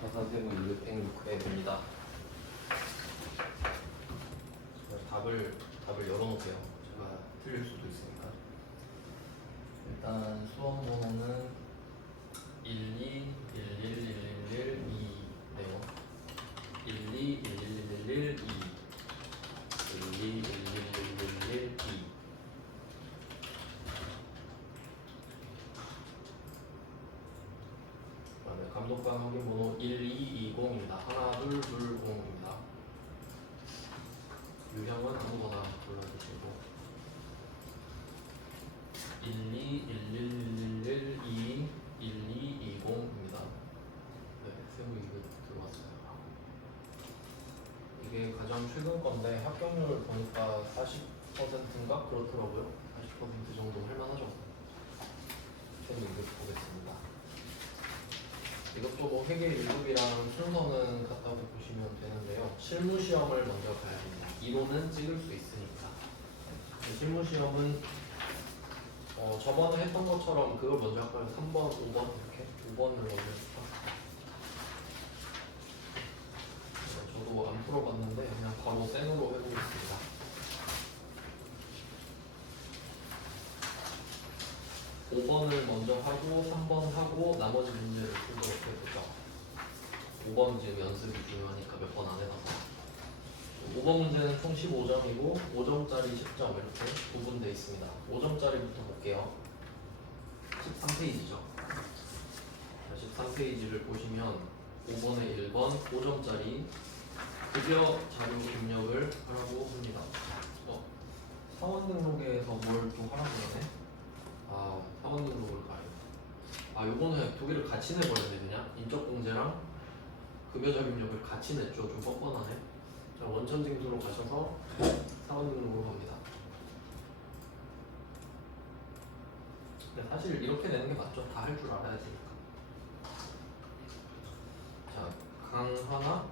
계산세모 206회입니다. 답을 열어놓을게요. 제가 틀릴 수도 있으니까. 일단 수험 번호는 12 11 111 2네요. 12 11 111 2 12 11 111 2. 그다음에 감독관 확인 번호 1220입니다. 하나 둘 둘 0입니다. 유형은 아무거나 골라주시고 12 11 111 2 1220입니다. 네, 세무 200 들어왔어요. 이게 가장 최근 건데 합격률 보니까 40%인가 그렇더라고요. 40% 정도 할만하죠. 세무 200 보겠습니다. 이것도 뭐 회계 1급이랑 순서는 같다고 보시면 되는데요. 실무 시험을 먼저 가야 됩니다. 이론은 찍을 수 있으니까. 실무 시험은 저번에 했던 것처럼 그걸 먼저 할까요? 3번, 5번 이렇게 5번을 먼저 할까? 저도 안 풀어봤는데 그냥 바로 생으로 해보겠습니다. (5번을) 먼저 하고 3번 하고 나머지 문제를 풀도록 해보죠. 5번 지금 연습이 중요하니까 몇 번 안 해봐서 5번 문제는 총 15점이고 5점짜리 10점 이렇게 구분되어 있습니다. 5점짜리부터 볼게요. 13페이지죠. 13페이지를 보시면 5번에 1번 5점짜리 급여 자료 입력을 하라고 합니다. 사원 등록에서 뭘 또 하라고 하네? 사원 등록을 가요. 요거는 두 개를 같이 내버렸네. 그냥 인적공제랑 급여 자료 입력을 같이 냈죠. 좀 뻔뻔하네. 자, 원천징수로 가셔서 사원 등록으로 갑니다. 근데 사실 이렇게 내는 게 맞죠. 다 할 줄 알아야 되니까. 자, 강하나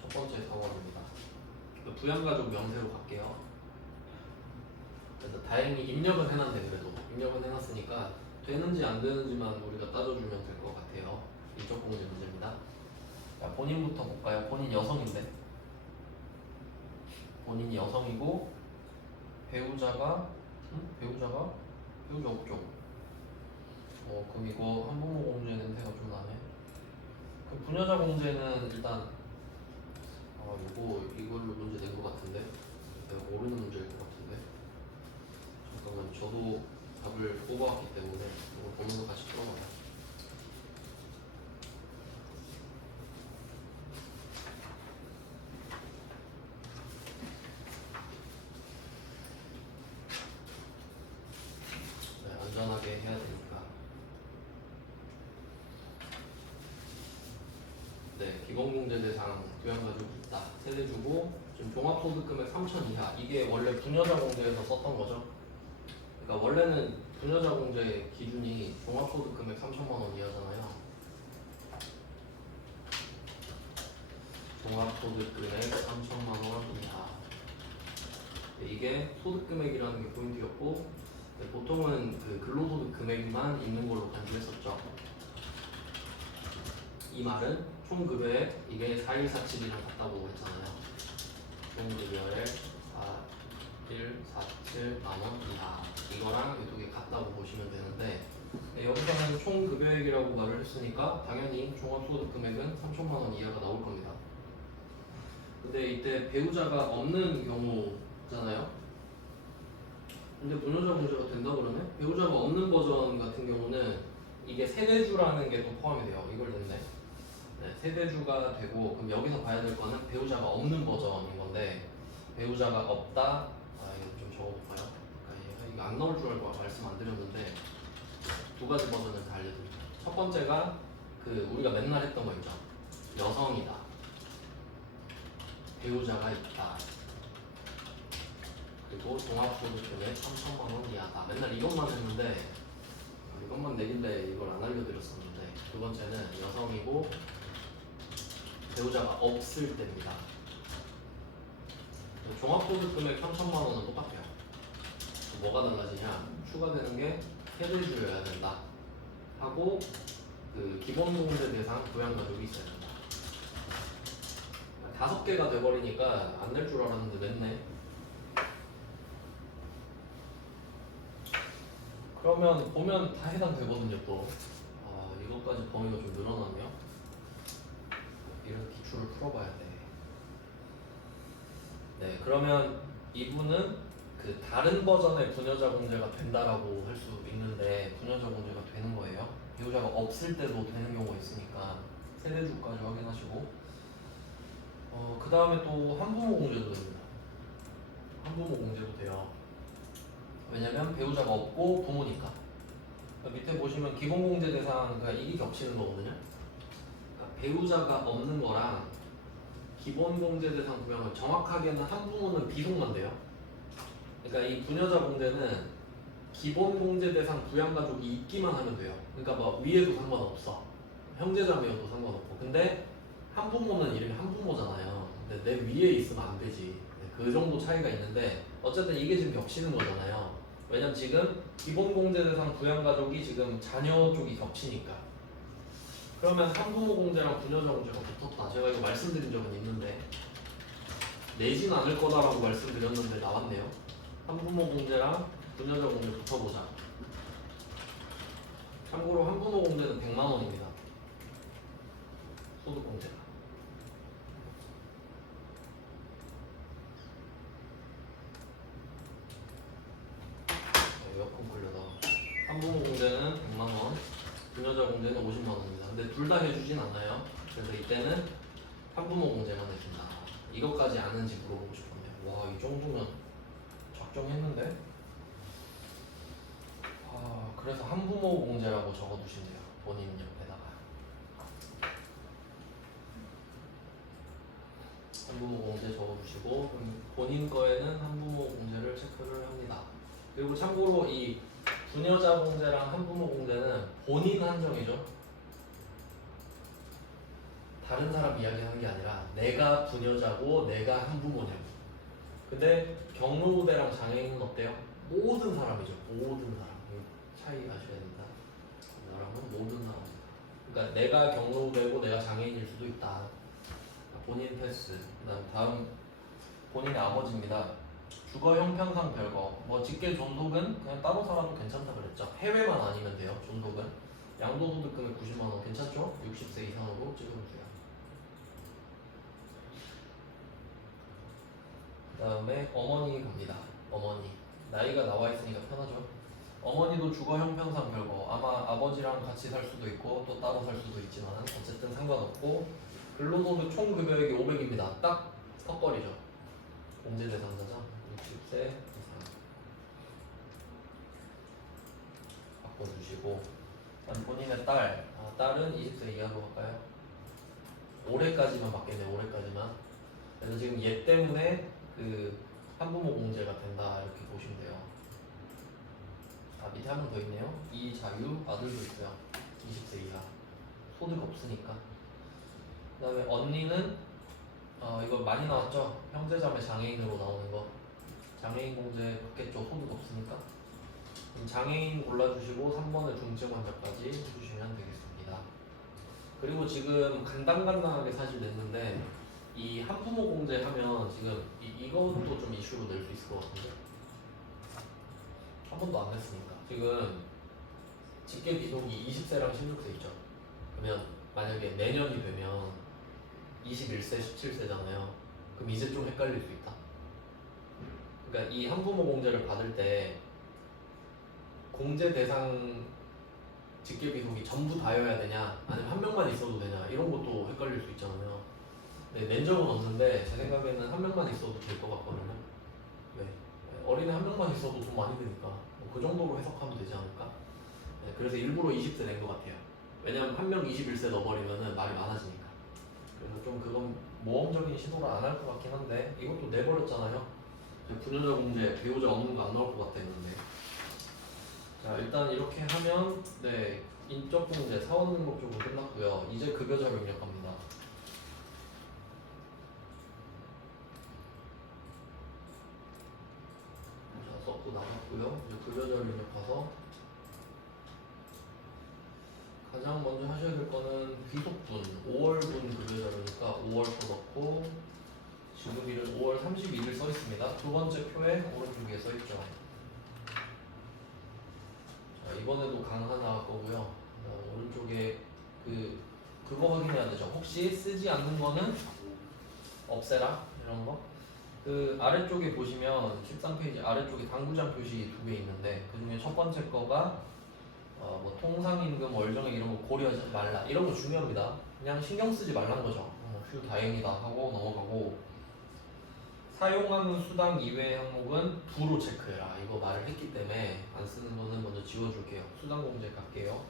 첫 번째 사원입니다. 부양가족 명세로 갈게요. 그래서 다행히 입력은 해놨네. 그래도 입력은 해놨으니까 되는지 안 되는지만 우리가 따져주면 될 것 같아요. 인적공제 문제입니다. 자, 본인부터 볼까요? 본인 여성인데 본인이 여성이고 배우자 없죠. 그럼 이거 한부모 공제 냄새가 좀 나네. 그럼 부녀자 공제는 일단 이걸로 문제 낸 것 같은데 내가 모르는 문제일 것 같은데 잠깐만. 저도 답을 뽑아왔기 때문에 이거 보면서 같이 풀어봐요. 네, 안전하게 해야 되니까. 네, 기본공제 대상 부양가족 있다. 세대주고 지금 종합소득금액 3천 이하. 이게 원래 부녀자 공제에서 썼던 거죠. 그러니까 원래는 부녀자 공제 기준이 종합소득금액 3천만 원 이하잖아요. 종합소득금액 3천만 원 이하. 이게 소득금액이라는 게 포인트였고, 보통은 그 근로소득 금액만 있는 걸로 간주했었죠. 이 말은 총급여액, 이게 4147이랑 같다고 했잖아요. 총급여액 4147만 원 이하. 이거랑 이 두 개 같다고 보시면 되는데, 여기서는 총급여액이라고 말을 했으니까 당연히 종합소득금액은 3천만 원 이하가 나올 겁니다. 근데 이때 배우자가 없는 경우잖아요. 근데 부녀자 공제가 된다 그러네? 배우자가 없는 버전 같은 경우는 이게 세대주라는 게 또 포함이 돼요. 이걸 냈네. 네, 세대주가 되고, 그럼 여기서 봐야 될 거는 배우자가 없는 버전인 건데, 배우자가 없다. 이거 좀 적어볼까요? 이거 안 나올 줄 알고 말씀 안 드렸는데 두 가지 버전을 다 알려드릴게요. 첫 번째가 우리가 맨날 했던 거 있죠. 여성이다. 배우자가 있다. 그리고 종합소득금액 3천만 원 이하다. 맨날 이것만 했는데 이것만 내길래 이걸 안 알려드렸었는데, 두 번째는 여성이고 배우자가 없을 때입니다. 종합소득금액 3천만 원은 똑같아요. 뭐가 달라지냐? 추가되는 게 세대주여야 된다 하고 그 기본 공제 대상 부양 가족이 있어야 된다. 5개가 돼버리니까 안 낼 줄 알았는데 냈네. 그러면 보면 다 해당되거든요 또. 아 이것까지 범위가 좀 늘어나네요. 이런 기출을 풀어봐야 돼. 네 그러면 이분은 그 다른 버전의 부녀자 공제가 된다라고 할 수 있는데 부녀자 공제가 되는 거예요. 배우자가 없을 때도 되는 경우가 있으니까 세대주까지 확인하시고 그 다음에 또 한부모 공제도 됩니다. 한부모 공제도 돼요. 왜냐면 배우자가 없고 부모니까. 밑에 보시면 기본공제 대상 그러니까 이게 겹치는 거거든요. 그러니까 배우자가 없는 거랑 기본공제 대상 부양은 정확하게는 한부모는 비속만 돼요. 그러니까 이 부녀자 공제는 기본공제 대상 부양 가족이 있기만 하면 돼요. 그러니까 뭐 위에도 상관없어. 형제자매여도 상관없고. 근데 한부모는 이름이 한부모잖아요. 근데 내 위에 있으면 안 되지. 그 정도 차이가 있는데 어쨌든 이게 지금 겹치는 거잖아요. 왜냐면 지금 기본공제 대상 부양가족이 지금 자녀 쪽이 겹치니까. 그러면 한부모 공제랑 부녀자 공제가 붙었다. 제가 이거 말씀드린 적은 있는데 내진 않을 거다라고 말씀드렸는데 나왔네요. 한부모 공제랑 부녀자 공제 붙어보자. 참고로 한부모 공제는 100만 원입니다. 소득 공제가. 에어컨 끌려다. 한부모 공제는 100만 원, 부녀자 공제는 50만 원입니다. 근데 둘 다 해주진 않아요. 그래서 이때는 한부모 공제만 해준다. 이것까지 아는지 물어보고 싶었네요. 와, 이 정도면 작정했는데? 아, 그래서 한부모 공제라고 적어두시네요. 본인 옆에다가. 한부모 공제 적어주시고 본인 거에는 한부모 공제를 체크를 합니다. 그리고 참고로 이 부녀자 공제랑 한부모 공제는 본인 한정이죠. 다른 사람 이야기하는 게 아니라 내가 부녀자고 내가 한부모냐고. 근데 경로우대랑 장애인은 어때요? 모든 사람이죠. 모든 사람. 차이 아셔야 된다. 이 사람은 모든 사람이다. 그러니까 내가 경로우대고 내가 장애인일 수도 있다. 본인 패스. 다음 본인의 아버지입니다. 주거 형편상 별거. 뭐 직계 존속은 그냥 따로 살아도 괜찮다 그랬죠. 해외만 아니면 돼요. 존속은. 양도소득금액 90만 원 괜찮죠? 60세 이상으로 찍어주세요. 그 다음에 어머니 갑니다. 어머니. 나이가 나와 있으니까 편하죠. 어머니도 주거 형편상 별거. 아마 아버지랑 같이 살 수도 있고 또 따로 살 수도 있지만 어쨌든 상관없고 근로소득 총 급여액이 500입니다. 딱 턱걸이죠. 공제 대상자죠. 60세 이상. 바꿔주시고 본인의 딸. 딸은 20세 이하로 할까요? 올해까지만 받겠네. 올해까지만. 그래서 지금 얘 때문에 그 한부모 공제가 된다 이렇게 보시면 돼요. 밑에 한 명 더 있네요. 이자유 아들도 있고요. 20세 이하. 소득 없으니까. 그 다음에 언니는 이거 많이 나왔죠? 형제자매 장애인으로 나오는 거. 장애인 공제 받겠죠? 소득 없으니까. 그럼 장애인 골라주시고 3번에 중증 환자까지 해주시면 되겠습니다. 그리고 지금 간당간당하게 사실 냈는데 이 한부모 공제 하면 지금 이것도 좀 이슈로 낼 수 있을 것 같은데 한 번도 안 냈으니까 지금 직계 비속이 20세랑 16세 있죠. 그러면 만약에 내년이 되면 21세, 17세잖아요. 그럼 이제 좀 헷갈릴 수 있다. 그러니까 이 한부모 공제를 받을 때 공제 대상 직계 비속이 전부 다여야 되냐 아니면 한 명만 있어도 되냐 이런 것도 헷갈릴 수 있잖아요. 네, 낸 적은 없는데 제 생각에는 한 명만 있어도 될 것 같거든요. 네. 어린애 한 명만 있어도 돈 많이 드니까 뭐그 정도로 해석하면 되지 않을까? 네, 그래서 일부러 20세 낸 것 같아요. 왜냐면 한 명 21세 넣어버리면 말이 많아지니까. 그래서 좀 그건 모험적인 시도를 안 할 것 같긴 한데 이것도 내버렸잖아요. 부녀자 공제 배우자 없는 거 안 나올 것 같았는데. 자 일단 이렇게 하면 네 인적 공제 사원 등록 쪽은 끝났고요. 이제 급여자료 입력합니다. 자 썼고 나갔고요. 이제 급여자료 입력해서 가장 먼저 하셔야 될 거는 귀속분 5월분 급여자료니까 5월 거 넣고 지급일은 5월 32일 써 있습니다. 두 번째 표에 오른쪽에 써 있죠. 자, 이번에도 강 하나 나올 거고요. 오른쪽에 그거 확인해야 되죠. 혹시 쓰지 않는 거는 없애라 이런 거. 그 아래쪽에 보시면 13페이지 아래쪽에 당구장 표시 두 개 있는데 그 중에 첫 번째 거가 뭐 통상임금 월정액 이런 거 고려하지 말라 이런 거 중요합니다. 그냥 신경 쓰지 말란 거죠. 휴 다행이다 하고 넘어가고 사용하는 수당 이외의 항목은 부로 체크해라 이거 말을 했기 때문에 안 쓰는 거는 먼저 지워줄게요. 수당 공제 갈게요.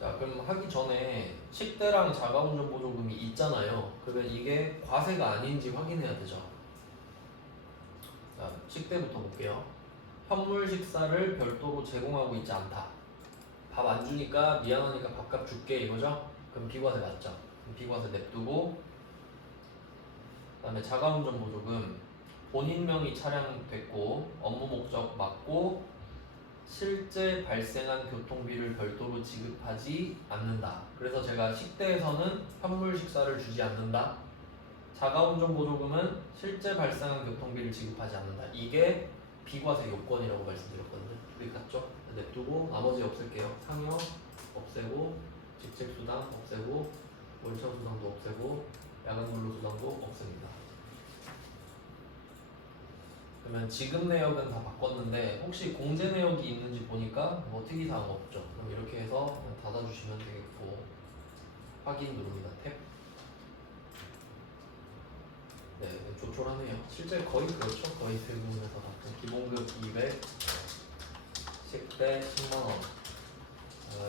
자 그럼 하기 전에 식대랑 자가운전 보조금이 있잖아요. 그러면 이게 과세가 아닌지 확인해야 되죠. 자 식대부터 볼게요. 현물 식사를 별도로 제공하고 있지 않다. 밥 안 주니까 미안하니까 밥값 줄게 이거죠? 그럼 비과세 맞죠? 그럼 비과세 냅두고 그 다음에 자가운전 보조금 본인 명의 차량 됐고 업무 목적 맞고 실제 발생한 교통비를 별도로 지급하지 않는다. 그래서 제가 식대에서는 현물 식사를 주지 않는다. 자가운전 보조금은 실제 발생한 교통비를 지급하지 않는다. 이게 비과세 요건이라고 말씀드렸거든요. 우리 같죠? 냅두고 나머지 없앨게요. 상여 없애고 직책수당 없애고 월천수당도 없애고 야간근로수당도 없습니다. 그러면 지급 내역은 다 바꿨는데 혹시 공제 내역이 있는지 보니까 뭐 특이사항 없죠. 그럼 이렇게 해서 닫아주시면 되겠고 확인 누릅니다. 탭. 네, 조촐하네요. 실제 거의 그렇죠. 거의 대부분에서 다. 기본급 200, 식대 10만원.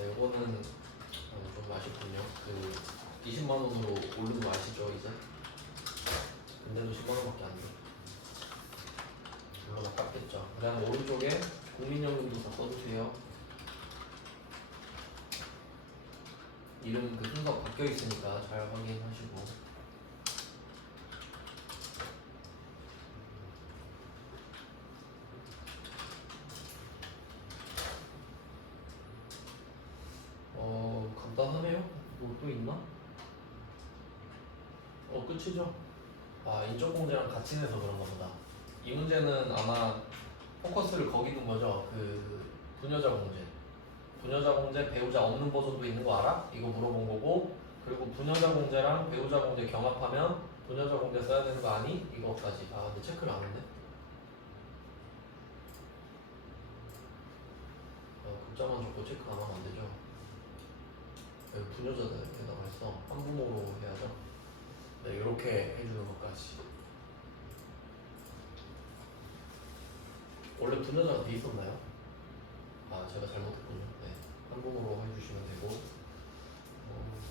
요거는 좀 아쉽군요. 20만원으로 오른 거 아시죠, 이제? 근데도 10만원밖에 안 돼. 물론 아깝겠죠. 그 다음 오른쪽에 국민연금도 다 써주세요. 이름 순서 바뀌어 있으니까 잘 확인하시고. 간단하네요. 뭐 또 있나? 끝이죠. 인적공제랑 같이 내서 그런가 보다. 이 문제는 아마 포커스를 거기 둔 거죠. 부녀자 공제. 부녀자 공제 배우자 없는 버전도 있는 거 알아? 이거 물어본 거고 그리고 부녀자 공제랑 배우자 공제 경합하면 부녀자 공제 써야 되는 거 아니? 이거까지. 근데 체크를 안 했네. 글자만 적고 체크 안 하면 안 되죠. 여기 부녀자에다가 했어. 한부모로 해야죠. 네, 이렇게 해주는 것까지. 원래 부녀자가 돼 있었나요? 제가 잘못했군요. 네, 한부모로 해주시면 되고.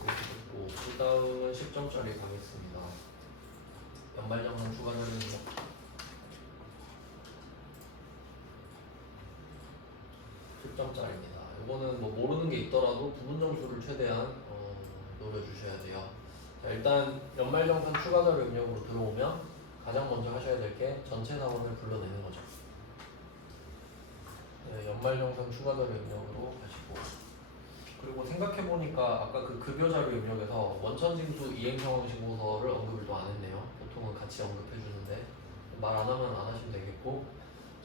그 다음은 10점짜리 가겠습니다. 연말정산 추가 자료입니다. 10점짜리입니다. 이거는 뭐 모르는 게 있더라도 부분 점수를 최대한 노려주셔야 돼요. 자, 일단 연말정산 추가 자료 입력으로 들어오면 가장 먼저 하셔야 될 게 전체 사원을 불러내는 거죠. 네, 연말정산 추가 자료 입력으로 가시고 그리고 생각해보니까 아까 그 급여 자료 입력에서 원천징수 이행상황 신고서를 언급을 또 안 했네요. 보통은 같이 언급해주는데 말 안 하면 안 하시면 되겠고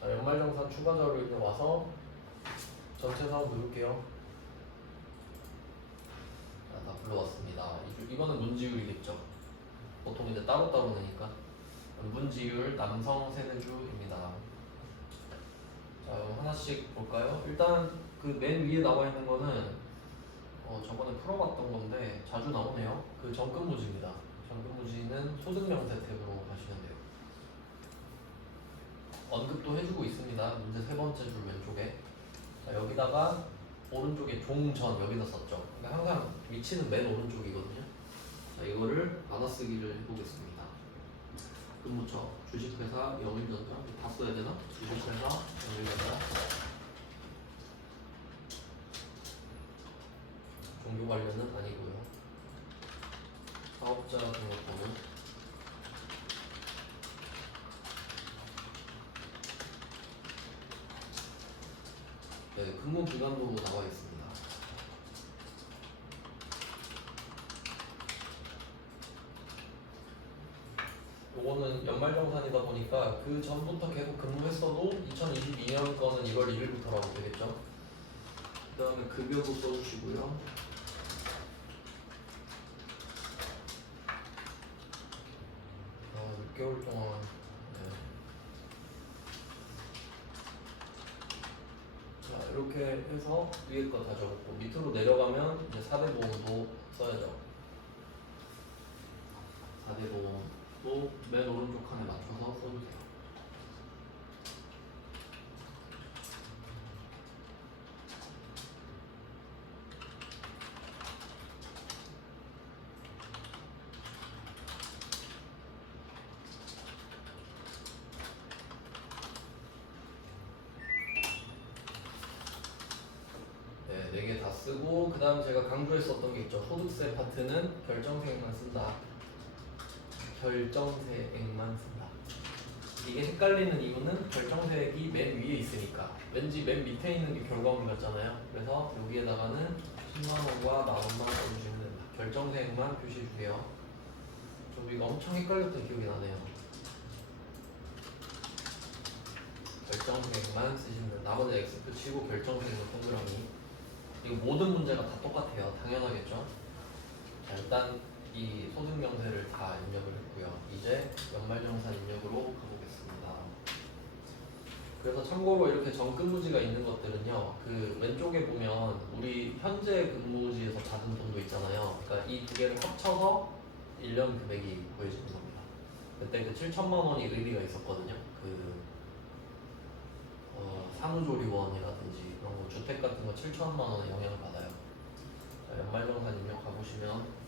자, 연말정산 추가 자료 입력 와서 전체 사원 누를게요. 자, 다 불러왔습니다. 이거는 문지율이겠죠. 보통 이제 따로따로 내니까 문지율 남성 세대주입니다. 자, 하나씩 볼까요? 일단 그 맨 위에 나와 있는 거는 저번에 풀어봤던 건데 자주 나오네요. 정근무지입니다. 정근무지는 소득명세 탭으로 가시면 돼요. 언급도 해주고 있습니다. 문제 세 번째 줄 왼쪽에. 자, 여기다가 오른쪽에 종전 여기다 썼죠. 근데 항상 위치는 맨 오른쪽이거든요. 자, 이거를 받아쓰기를 해보겠습니다. 근무처, 주식회사, 영일전자 다 써야 되나? 주식회사, 영일전자. 종교 관련은 아니고요. 사업자 등록번호. 네, 근무 기간도 나와 있습니다. 요거는 연말정산이다 보니까 그 전부터 계속 근무했어도 2022년 거는 1월 1일부터라고 되겠죠. 그 다음에 급여도 써주시고요. 6개월 동안 네. 자, 이렇게 해서 위에 거 다 적었고 밑으로 내려가면 이제 4대 보험도 써야죠. 4대 보험도 맨 오른쪽 칸에 맞춰서 써주세요. 네, 4개 다 쓰고 그 다음 제가 강조했었던 게 있죠. 소득세 파트는 결정세액만 쓴다. 결정세액만 쓴다. 이게 헷갈리는 이유는 결정세액이 맨 위에 있으니까 왠지 맨 밑에 있는 게 결과물 같잖아요. 그래서 여기에다가는 10만원과 만원만 써주시면 된다. 결정세액만 표시해주세요. 저 이거 엄청 헷갈렸던 기억이 나네요. 결정세액만 쓰시면 된다. 나머지 X 치고 결정세액은 동그라미. 이거 모든 문제가 다 똑같아요. 당연하겠죠? 자, 일단 이 소득명세를 다 입력을 했고요. 이제 연말정산 입력으로 가보겠습니다. 그래서 참고로 이렇게 정근무지가 있는 것들은요, 그 왼쪽에 보면 우리 현재 근무지에서 받은 돈도 있잖아요. 그러니까 이 두 개를 합쳐서 1년 금액이 보여지는 겁니다. 그때 그 7천만 원이 의미가 있었거든요. 그 산후조리원이라든지 그런 거 주택 같은 거 7천만 원의 영향을 받아요. 자, 연말정산 입력 가보시면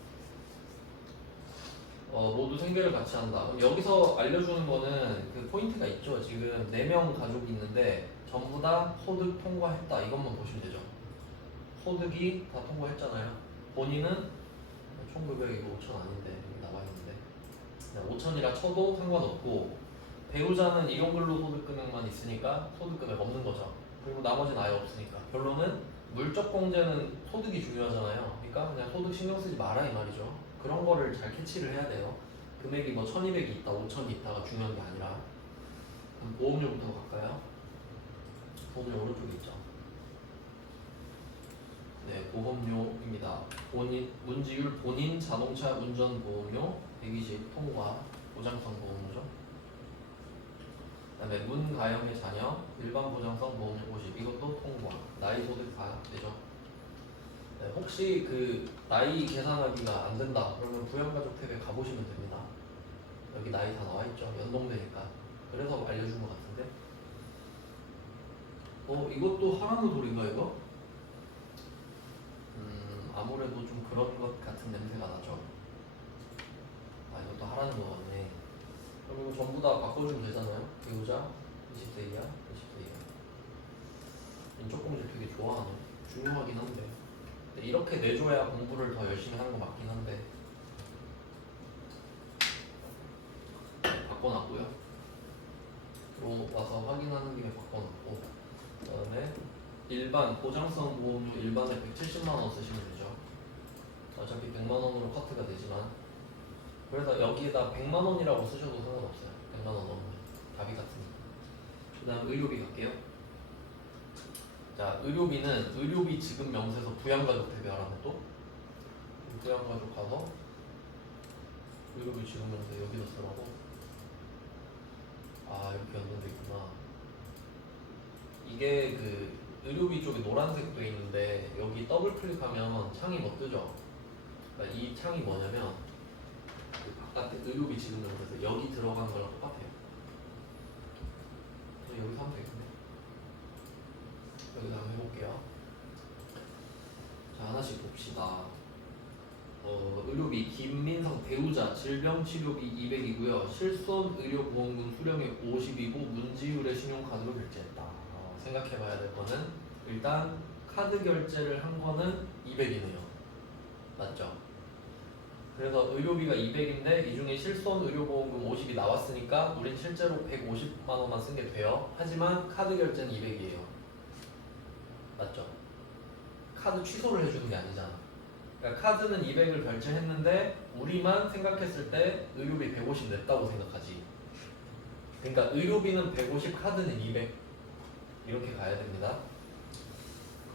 모두 생계를 같이 한다. 그럼 여기서 알려주는 거는 그 포인트가 있죠. 지금 4명 가족이 있는데 전부 다 소득 통과했다. 이것만 보시면 되죠. 소득이 다 통과했잖아요. 본인은 총급여이고 5천 아닌데 여기 나와 있는데 5천이라 쳐도 상관없고 배우자는 일용근로소득 금액만 있으니까 소득 금액 없는 거죠. 그리고 나머지는 아예 없으니까 결론은 물적 공제는 소득이 중요하잖아요. 그러니까 그냥 소득 신경 쓰지 마라 이 말이죠. 그런 거를 잘 캐치를 해야 돼요. 금액이 뭐 1200이 있다 5000이 있다가 중요한 게 아니라. 그럼 보험료부터 갈까요? 보험료 오른쪽에 있죠. 네, 보험료입니다. 문지율 본인 자동차 운전 보험료 120 통과 보장성 보험료죠. 그다음에 문가형의 자녀 일반 보장성 보험료 50 이것도 통과. 나이 소득 다 되죠. 네, 혹시 그 나이 계산하기가 안 된다 그러면 부양가족 탭에 가보시면 됩니다. 여기 나이 다 나와 있죠. 연동되니까. 그래서 알려준 것 같은데. 이것도 하라는 소리인가 이거? 아무래도 좀 그런 것 같은 냄새가 나죠. 아 이것도 하라는 거 같네. 그럼 이거 전부 다 바꿔주면 되잖아요. 배우자 20대 이하, 20대 이하. 인적공제 되게 좋아하네. 중요하긴 한데. 근데 이렇게 내줘야 공부를 더 열심히 하는 거 맞긴 한데. 바꿔놨고요. 또 와서 확인하는 김에 바꿔놨고. 그다음에 일반 보장성 보험료 일반에 170만 원 쓰시면 되죠. 어차피 100만 원으로 커트가 되지만. 그래서 여기에다 100만 원이라고 쓰셔도 상관없어요. 100만 원 넘으면 답이 같으니까. 그다음 의료비 갈게요. 자, 의료비는 의료비 지급 명세서 부양가족 탭에 하라면 또 부양가족 가서 의료비 지급 명세 여기다 쓰라고. 아 이렇게 연동돼 있구나. 이게 그 의료비 쪽에 노란색 돼 있는데 여기 더블 클릭하면 창이 뭐 뜨죠. 그러니까 이 창이 뭐냐면 그 바깥에 의료비 지급 명세서 여기 들어간 거랑 똑같아요. 여기서 하면 되겠네. 여기서 한번 해볼게요. 자 하나씩 봅시다. 의료비 김민성 배우자 질병치료비 200이고요. 실손의료보험금 수령액 50이고 문지율의 신용카드로 결제했다. 생각해봐야 될 거는 일단 카드 결제를 한 거는 200이네요. 맞죠? 그래서 의료비가 200인데 이 중에 실손의료보험금 50이 나왔으니까 우린 실제로 150만 원만 쓴 게 돼요. 하지만 카드 결제는 200이에요. 맞죠? 카드 취소를 해주는 게 아니잖아. 그러니까 카드는 200을 결제했는데 우리만 생각했을 때 의료비 150 냈다고 생각하지. 그러니까 의료비는 150, 카드는 200 이렇게 가야 됩니다.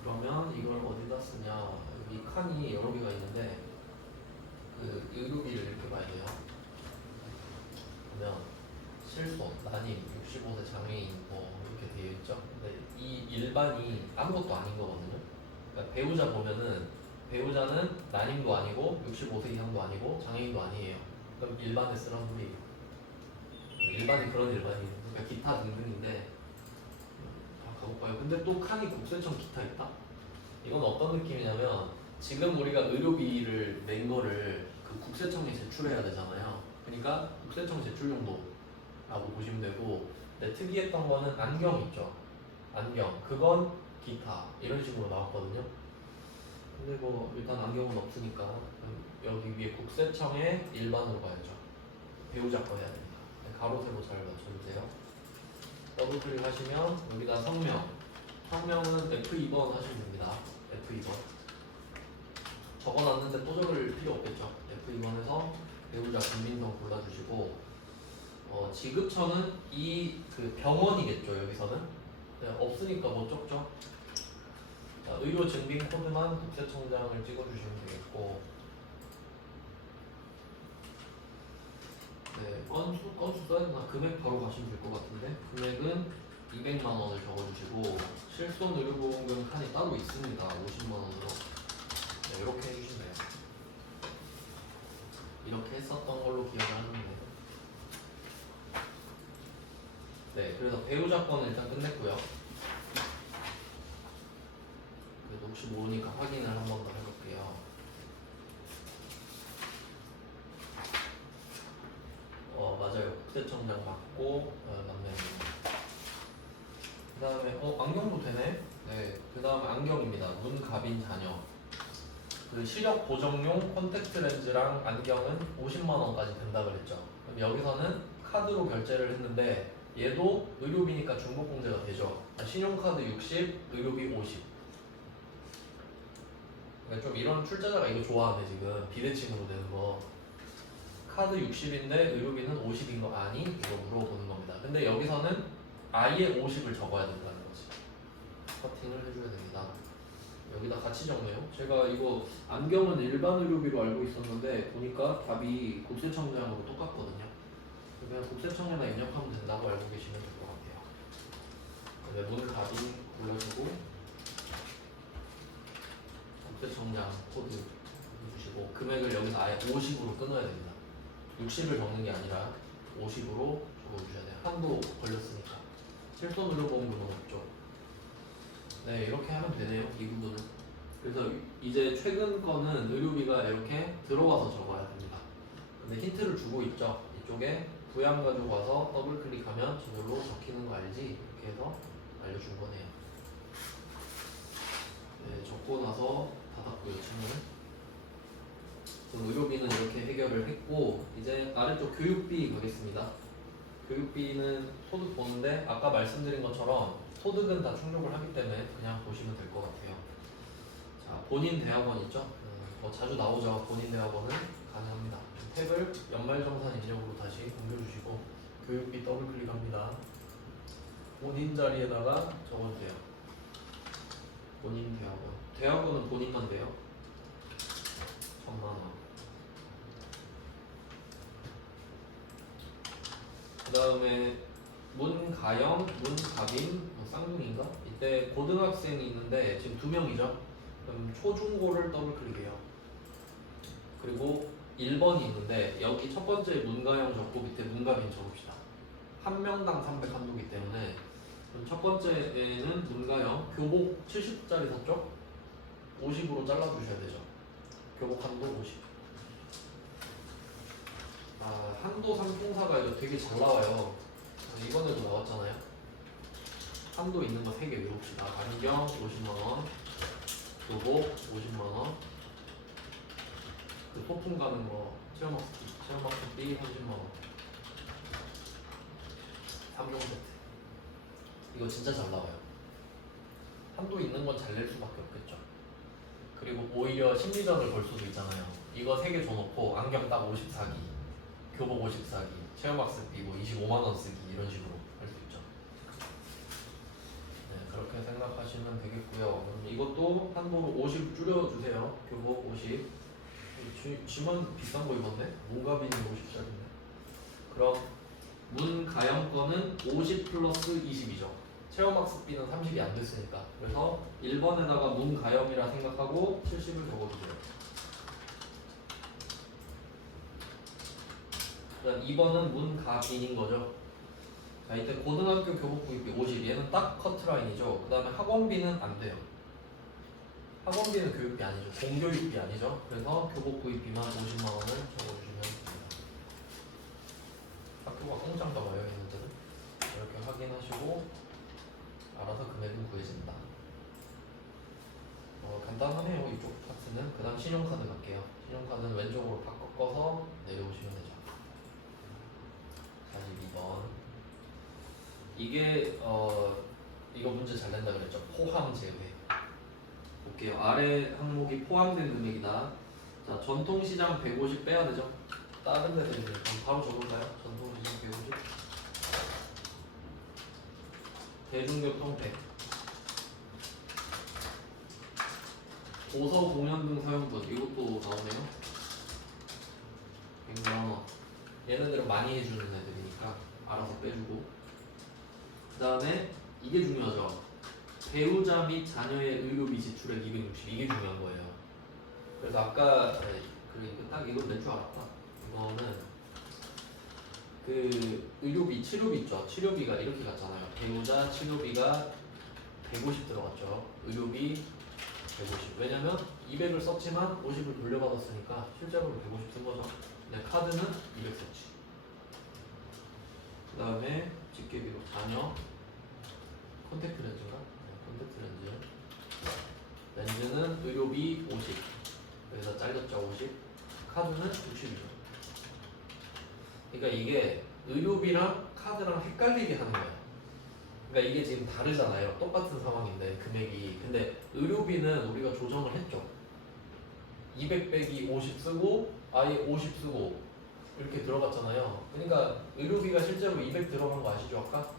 그러면 이걸 어디다 쓰냐? 여기 칸이 여러 개가 있는데 그 의료비를 이렇게 봐야 돼요. 그러면 실손, 난임, 65세 장애인 뭐 이렇게 되어 있죠. 근데 이 일반이 아무것도 아닌 거거든요. 그러니까 배우자 보면은 배우자는 난임도 아니고 65세 이상도 아니고 장애인도 아니에요. 그럼 일반에 쓰란 소리. 일반이 그런 일반이에요. 그러니까 기타 등등인데 가볼까요? 근데 또 칸이 국세청 기타 있다? 이건 어떤 느낌이냐면 지금 우리가 의료비를 낸 거를 그 국세청에 제출해야 되잖아요. 그러니까 국세청 제출 용도라고 보시면 되고, 근데 특이했던 거는 안경 있죠. 안경 그건 기타 이런 식으로 나왔거든요. 근데 뭐 일단 안경은 없으니까 여기 위에 국세청에 일반으로 가야죠. 배우자 거 해야 되니까. 가로 세로 잘 맞춰주세요. 더블 클릭하시면 여기다 성명은 F2번 하시면 됩니다. F2번 적어놨는데 또 적을 필요 없겠죠. F2번에서 배우자 국민성 골라주시고 지급처는 이 그 병원이겠죠. 여기서는 네, 없으니까 못 적죠. 자, 의료 증빙 코드만 국세청장을 찍어주시면 되겠고, 네, 건수 써야 되나? 금액 바로 가시면 될 것 같은데 금액은 200만 원을 적어주시고 실손 의료보험금 칸이 따로 있습니다. 50만 원으로. 네, 이렇게 해주시면 돼요. 이렇게 했었던 걸로 기억을 하는데, 네, 그래서 배우자 건은 일단 끝냈고요. 그래도 혹시 모르니까 확인을 한 번 더 해볼게요. 맞아요. 국세청장 맞고 맞네요. 그 다음에 안경도 되네. 네, 그 다음에 안경입니다. 눈갑인 자녀. 그 시력 보정용 콘택트 렌즈랑 안경은 50만 원까지 된다 그랬죠. 그럼 여기서는 카드로 결제를 했는데 얘도 의료비니까 중복공제가 되죠. 신용카드 60, 의료비 50. 그러니까 좀 이런 출제자가 이거 좋아하네 지금. 비대칭으로 되는 거. 카드 60인데 의료비는 50인 거 아니? 이거 물어보는 겁니다. 근데 여기서는 아예 50을 적어야 된다는 거지. 커팅을 해줘야 됩니다. 여기다 같이 적네요. 제가 이거 안경은 일반 의료비로 알고 있었는데 보니까 답이 국세청장으로 똑같거든요. 그냥 국세청에다 입력하면 된다고 알고 계시면 될 것 같아요. 네, 문을 답이 골라주고 국세청장 코드 해주시고 금액을 여기서 아예 50으로 끊어야 됩니다. 60을 적는 게 아니라 50으로 적어주셔야 돼요. 한도 걸렸으니까. 실손 의료보험금은 없죠. 네, 이렇게 하면 되네요. 이 부분은. 그래서 이제 최근 거는 의료비가 이렇게 들어와서 적어야 됩니다. 근데 힌트를 주고 있죠. 이쪽에 부양 가지고 와서 더블 클릭하면 저절로 적히는 거 알지? 이렇게 해서 알려준 거네요. 네, 적고 나서 닫았고요. 창을. 그럼 의료비는 이렇게 해결을 했고, 이제 아래쪽 교육비 가겠습니다. 교육비는 소득 보는데 아까 말씀드린 것처럼 소득은 다 충족을 하기 때문에 그냥 보시면 될 것 같아요. 자, 본인 대학원 있죠? 자주 나오죠. 본인 대학원은 가능합니다. 탭을 연말정산 입력으로 다시 옮겨주시고 교육비 더블 클릭합니다. 본인 자리에다가 적어주세요. 본인 대학원. 대학원은 본인만 돼요. 1000만 원. 그 다음에 문가영, 문가빈, 쌍둥이인가? 이때 고등학생이 있는데 지금 2명이죠? 그럼 초중고를 더블 클릭해요. 그리고 1번이 있는데 여기 첫 번째 문가영 적고 밑에 문가빈 적읍시다. 한 명당 300 한도기 때문에 그럼 첫 번째에는 문가영 교복 70짜리 샀죠? 50으로 잘라주셔야 되죠. 교복 한도 50. 한도 상품사가 이거 되게 잘 나와요. 이번에도 나왔잖아요. 한도 있는 거 3개 외웁시다. 안경 50만원, 교복 50만원, 그 소품 가는 거 체험학습비 30만원, 3종 세트. 이거 진짜 잘 나와요. 한도 있는 건 잘 낼 수밖에 없겠죠. 그리고 오히려 심리전을 걸 수도 있잖아요. 이거 3개 줘놓고 안경 딱 50 사기, 교복 50 사기, 체험학습비 뭐 25만 원 쓰기 이런 식으로 할 수 있죠. 네, 그렇게 생각하시면 되겠고요. 그럼 이것도 한도로 50 줄여주세요. 교복 50. 지만 비싼 거 입었네? 문가비는 50짜리네. 그럼 문가영 거는 50 플러스 20이죠. 체험학습비는 30이 안 됐으니까. 그래서 1번에다가 문가영이라 생각하고 70을 적어주세요. 그다음 2번은 문가빈인 거죠. 자, 이때 고등학교 교복 구입비 50. 얘는 딱 커트라인이죠. 그 다음에 학원비는 안 돼요. 학원비는 교육비 아니죠. 공교육비 아니죠. 그래서 교복 구입비만 50만 원을 적어주시면 됩니다. 학교가 공짜인가 봐요, 얘네들은. 이렇게 확인하시고 알아서 금액은 구해진다. 간단하네요, 이쪽 파트는. 그 다음 신용카드 갈게요. 신용카드는 왼쪽으로 바꿔서 내려오시면 되죠. 42번. 이게 이거 문제 잘 낸다 그랬죠. 포함 제외. 볼게요. 아래 항목이 포함된 금액이다. 자, 전통시장 150 빼야 되죠. 다른 데도 있는 그럼 바로 적을까요? 전통시장 150. 대중교통 100. 도서 공연 등 사용분 이것도 나오네요. 100만 원. 얘네들은 많이 해주는 애들이니까 알아서 빼주고. 그 다음에 이게 중요하죠. 배우자 및 자녀의 의료비 지출액 260 이게 중요한 거예요. 그래서 아까 딱 이거 낼 줄 알았다. 이거는 그 의료비 치료비 있죠. 치료비가 이렇게 갔잖아요. 배우자 치료비가 150 들어갔죠. 의료비 150. 왜냐면 200을 썼지만 50을 돌려받았으니까 실제로 150 쓴 거죠. 근데 카드는 200 썼지. 그 다음에 집게비로 자녀 콘택트 렌즈인가? 네, 콘택트 렌즈. 렌즈는 의료비 50. 여기서 잘렸죠. 50. 카드는 60이죠. 그러니까 이게 의료비랑 카드랑 헷갈리게 하는 거야. 그러니까 이게 지금 다르잖아요. 똑같은 상황인데 금액이. 근데 의료비는 우리가 조정을 했죠. 200 빼기 50 쓰고 아예 50 쓰고 이렇게 들어갔잖아요. 그러니까 의료비가 실제로 200 들어간 거 아시죠? 아까?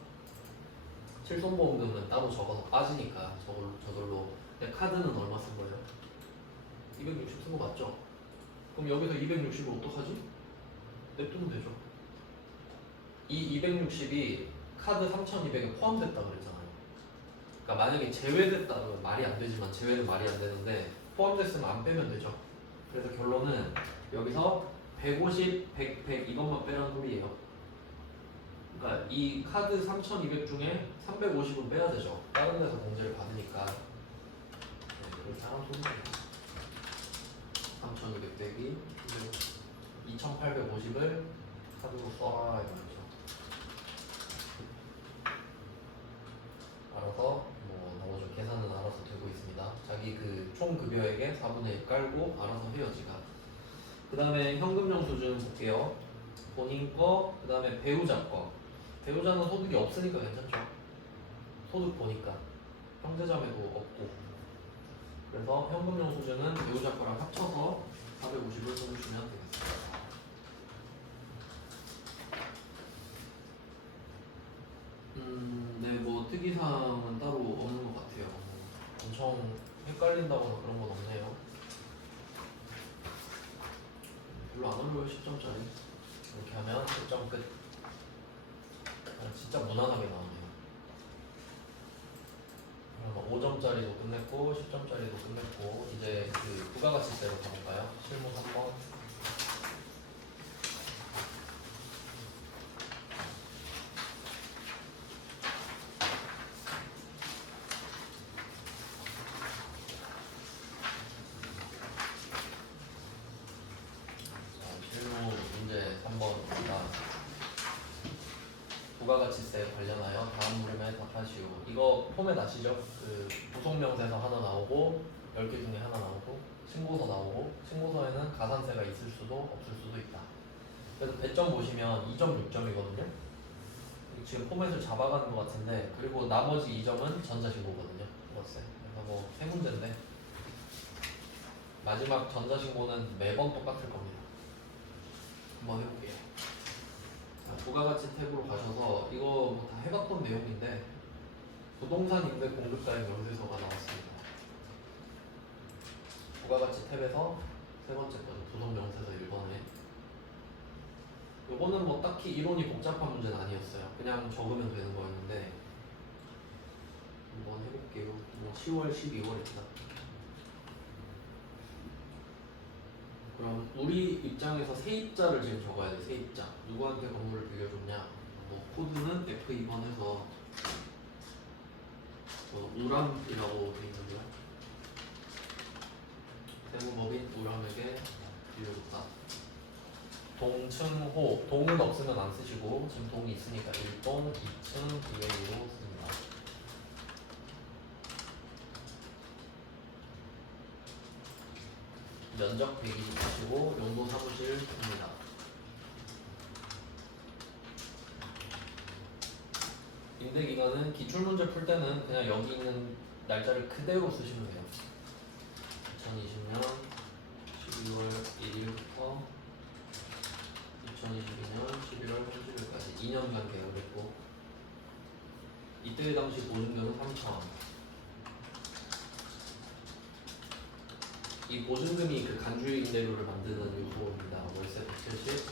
실손보험금은 따로 적어서 빠지니까 저절로. 근데 카드는 얼마 쓴 거예요? 260 쓴 거 맞죠? 그럼 여기서 260을 어떡하지? 냅두면 되죠. 이 260이 카드 3,200에 포함됐다 그랬잖아요. 그러니까 만약에 제외됐다면 말이 안 되지만 제외는 말이 안 되는데 포함됐으면 안 빼면 되죠. 그래서 결론은 여기서 150, 100, 100 이것만 빼라는 소리예요. 그러니까 이 카드 3,200 중에 350은 빼야 되죠. 다른 데서 공제를 받으니까. 네, 그렇게 하는 소리예요. 3,200 빼기 2,850을 카드로 써라 이거죠. 알아서 나머지 계산은 알아서 되고 있습니다. 자기 그 총 급여액의 4분의 1 깔고 알아서 해요 지가. 그 다음에 현금용 수준 볼게요. 본인 거, 그 다음에 배우자 거. 배우자는 소득이 없으니까 괜찮죠. 소득 보니까 형제자매도 없고. 그래서 현금용 수준은 배우자 거랑 합쳐서 450을 써주시면 되겠습니다. 네, 뭐 특이사항은 따로 없는 것 같아요. 엄청 헷갈린다거나 그런 건 없네요. 별로 안 어려워요. 10점짜리 이렇게 하면 10점 끝. 진짜 무난하게 나오네요. 그러면 5점짜리도 끝냈고 10점짜리도 끝냈고 이제 그 부가가치세로 가볼까요? 실무 3번. 실무 문제 3번입니다. 부가가치세 관련하여 다음 물음에 답하시오. 이거 포맷 아시죠? 그 부속명세서 하나 나오고 10개 중에 하나 나오고 신고서 나오고 신고서에는 가산세가 있을 수도 없을 수도 있다. 그래서 배점 보시면 2점, 6점이거든요. 지금 포맷을 잡아가는 것 같은데 그리고 나머지 2점은 전자신고거든요. 부가세. 그래서 뭐 세 문제인데 마지막 전자신고는 매번 똑같을 겁니다. 한번 해볼게요. 자, 부가가치 탭으로 가셔서 이거 뭐 다 해봤던 내용인데 부동산 임대 공급자의 명세서가 나왔습니다. 부가가치 탭에서 세 번째 거죠. 부동 명세서 1번에. 요거는 뭐 딱히 이론이 복잡한 문제는 아니었어요. 그냥 적으면 되는 거였는데 한번 해볼게요. 뭐 10월, 12월입니다. 그럼 우리 입장에서 세입자를 지금 적어야 돼. 세입자. 누구한테 건물을 빌려줬냐? 뭐 코드는 F2번 해서 우람이라고 돼 있는데요. 세무법인 우람에게 빌려줬다. 동층호. 동은 없으면 안 쓰시고 지금 동이 있으니까 1동 2층 200으로 씁니다. 면적 120 하시고 용도 사무실 씁니다. 임대기간은 기출문제 풀 때는 그냥 여기 있는 날짜를 그대로 쓰시면 돼요. 2020년 12월 1일부터 2022년 11월 30일까지 2년간 계약을 했고 이때 당시 보증금은 3,000원. 이 보증금이 그 간주의 임대료를 만드는 요소입니다. 월세 170.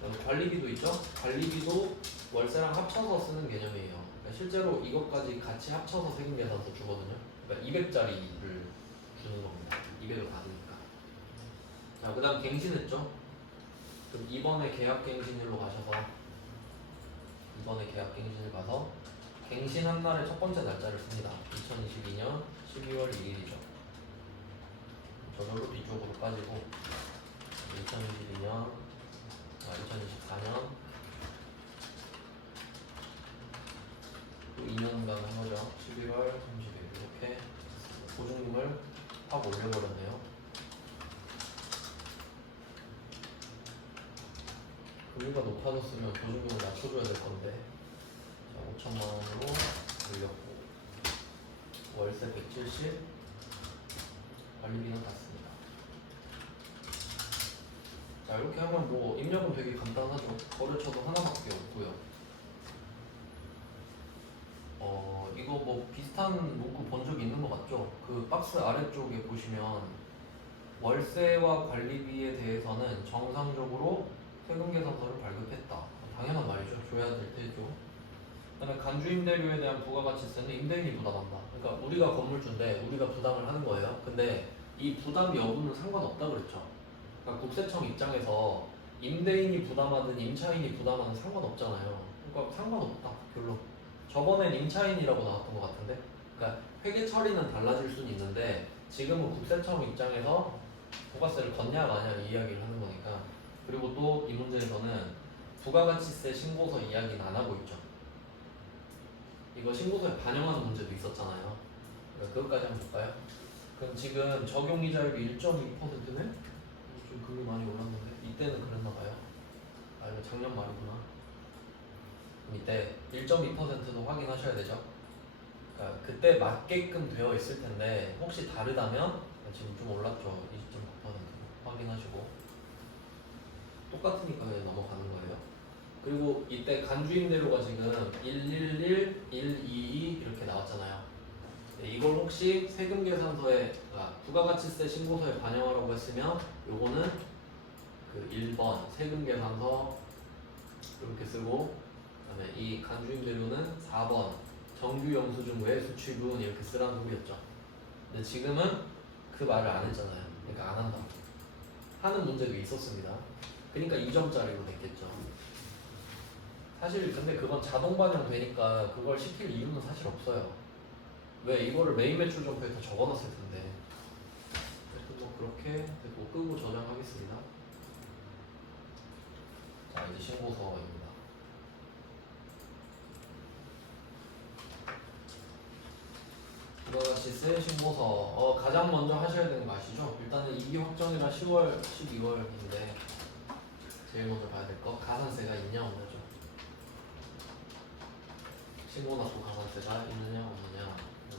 그다음에 관리비도 있죠? 관리비도 월세랑 합쳐서 쓰는 개념이에요. 그러니까 실제로 이것까지 같이 합쳐서 세금 계산서 주거든요. 그러니까 200짜리를 주는 겁니다. 200을 받으니까. 자, 그 다음 갱신했죠? 그럼 이번에 계약갱신일로 가셔서 이번에 계약갱신을 가서 갱신한 날의 첫 번째 날짜를 씁니다. 2022년 12월 2일이죠. 저절로 뒤쪽으로 빠지고 2024년 2 2년간 한 거죠. 11월 30일 이렇게 보증금을 확 올려버렸네요. 금리가 높아졌으면 보증금을 낮춰줘야 될 건데 자, 5천만 원으로 올렸고 월세 170 관리비는 같습니다. 자, 이렇게 하면 뭐 입력은 되게 간단하죠. 거래처도 하나밖에 없고요. 이거 뭐 비슷한 문구 본 적 있는 것 같죠? 그 박스 아래쪽에 보시면 월세와 관리비에 대해서는 정상적으로 세금 계산서를 발급했다. 당연한 말이죠. 줘야 될 테죠. 그다음에 간주임대료에 대한 부가가치세는 임대인이 부담한다. 그러니까 우리가 건물주인데 우리가 부담을 하는 거예요. 근데 이 부담 여부는 상관없다 그랬죠. 그러니까 국세청 입장에서 임대인이 부담하든 임차인이 부담하든 상관없잖아요. 그러니까 상관없다. 별로. 저번엔 임차인이라고 나왔던 것 같은데. 그러니까 회계 처리는 달라질 수는 있는데 지금은 국세청 입장에서 부가세를 걷냐 마냐 이야기를 하는 거니까. 그리고 또 이 문제에서는 부가가치세 신고서 이야기는 안 하고 있죠. 이거 신고서에 반영하는 문제도 있었잖아요. 그것까지 한번 볼까요? 그럼 지금 적용이자율이 1.2%네? 좀 금리 많이 올랐는데 이때는 그랬나 봐요. 아, 이거 작년 말이구나. 그럼 이때 1.2%도 확인하셔야 되죠. 그러니까 그때 맞게끔 되어 있을 텐데 혹시 다르다면 지금 좀 올랐죠. 20.9% 확인하시고 똑같으니까 그냥 넘어가는 거예요. 그리고 이때 간주임대료가 지금 111, 122 이렇게 나왔잖아요. 이걸 혹시 세금 계산서에 부가가치세 신고서에 반영하라고 했으면 요거는 그 1번 세금 계산서 이렇게 쓰고 그다음에 이 간주임대료는 4번 정규 영수증 외 수취분 이렇게 쓰라는 소리였죠. 근데 지금은 그 말을 안 했잖아요. 그러니까 안 한다. 하는 문제도 있었습니다. 그러니까 2점짜리로 됐겠죠. 사실 근데 그건 자동 반영되니까 그걸 시킬 이유는 사실 없어요. 왜 이거를 메인 매출 점포에 다 적어놨을 텐데. 그래서 뭐 그렇게 되고 끄고 저장하겠습니다. 자, 이제 신고서입니다. 부가가치세 신고서 가장 먼저 하셔야 되는 거 아시죠? 일단은 이기 확정이라 10월, 12월인데 제일 먼저 봐야 될 거 가산세가 있냐 없냐죠. 신고 납부 가산세가 있느냐 없느냐.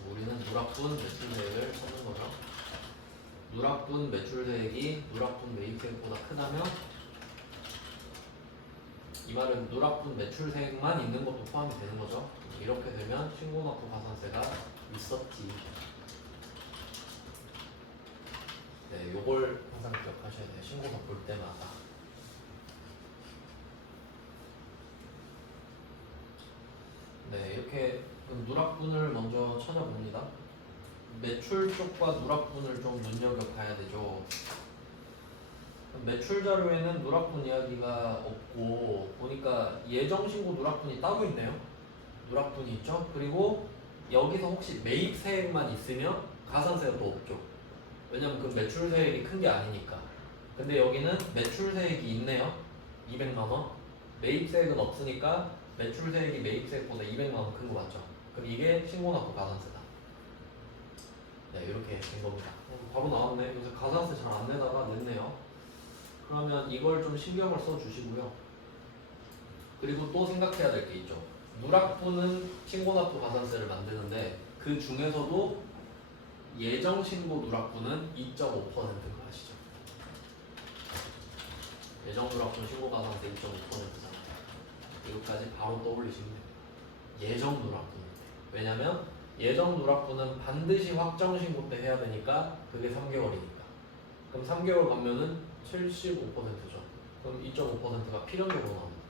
우리는 누락분 매출세액을 찾는 거죠. 누락분 매출세액이 누락분 매입세액보다 크다면 이 말은 누락분 매출세액만 있는 것도 포함이 되는 거죠. 이렇게 되면 신고납부 가산세가 있었지. 네, 요걸 항상 기억하셔야 돼요. 신고서 볼 때마다. 네, 이렇게 누락분을 먼저 찾아봅니다. 매출 쪽과 누락분을 좀 눈여겨봐야 되죠. 매출 자료에는 누락분 이야기가 없고 보니까 예정신고 누락분이 따로 있네요. 누락분이 있죠. 그리고 여기서 혹시 매입세액만 있으면 가산세가 또 없죠. 왜냐면 그 매출세액이 큰 게 아니니까. 근데 여기는 매출세액이 있네요. 200만원. 매입세액은 없으니까 매출세액이 매입세액보다 200만원 큰 거 맞죠? 그럼 이게 신고납부 가산세다. 네, 이렇게 된 겁니다. 바로 나왔네. 요새 가산세 잘 안 내다가 냈네요. 그러면 이걸 좀 신경을 써 주시고요. 그리고 또 생각해야 될 게 있죠. 누락분은 신고납부 가산세를 만드는데 그 중에서도 예정신고 누락분은 2.5%가 아시죠? 예정 누락분 신고 가산세 2.5%잖아요. 이것까지 바로 떠올리시면 돼요. 예정 누락분. 왜냐면 예정 누락분은 반드시 확정 신고 때 해야 되니까 그게 3개월이니까. 그럼 3개월 가면은 75%죠. 그럼 2.5%가 필연적으로 나옵니다.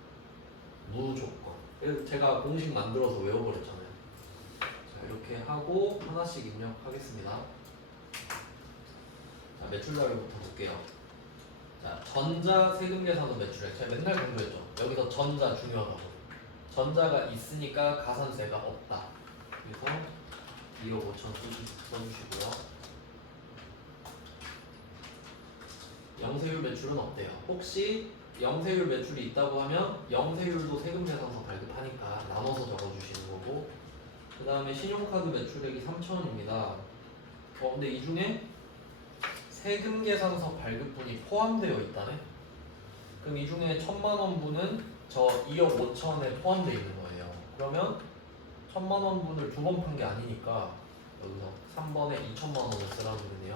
무조건. 그래서 제가 공식 만들어서 외워버렸잖아요. 자, 이렇게 하고 하나씩 입력하겠습니다. 자, 매출 자료부터 볼게요. 자, 전자 세금 계산서 매출액. 제가 맨날 강조했죠. 여기서 전자 중요하다고. 전자가 있으니까 가산세가 없다. 그래서 2억 5천 써주시고요. 영세율 매출은 어때요? 혹시 영세율 매출이 있다고 하면 영세율도 세금 계산서 발급하니까 나눠서 적어주시는 거고, 그 다음에 신용카드 매출액이 3,000원입니다. 근데 이 중에 세금 계산서 발급분이 포함되어 있다네? 그럼 이 중에 1,000만원 분은 저 2억 5천에 포함되어 있는 거예요. 그러면 1,000만원 분을 두 번 판 게 아니니까 여기서 3번에 2,000만원을 쓰라는 거네요.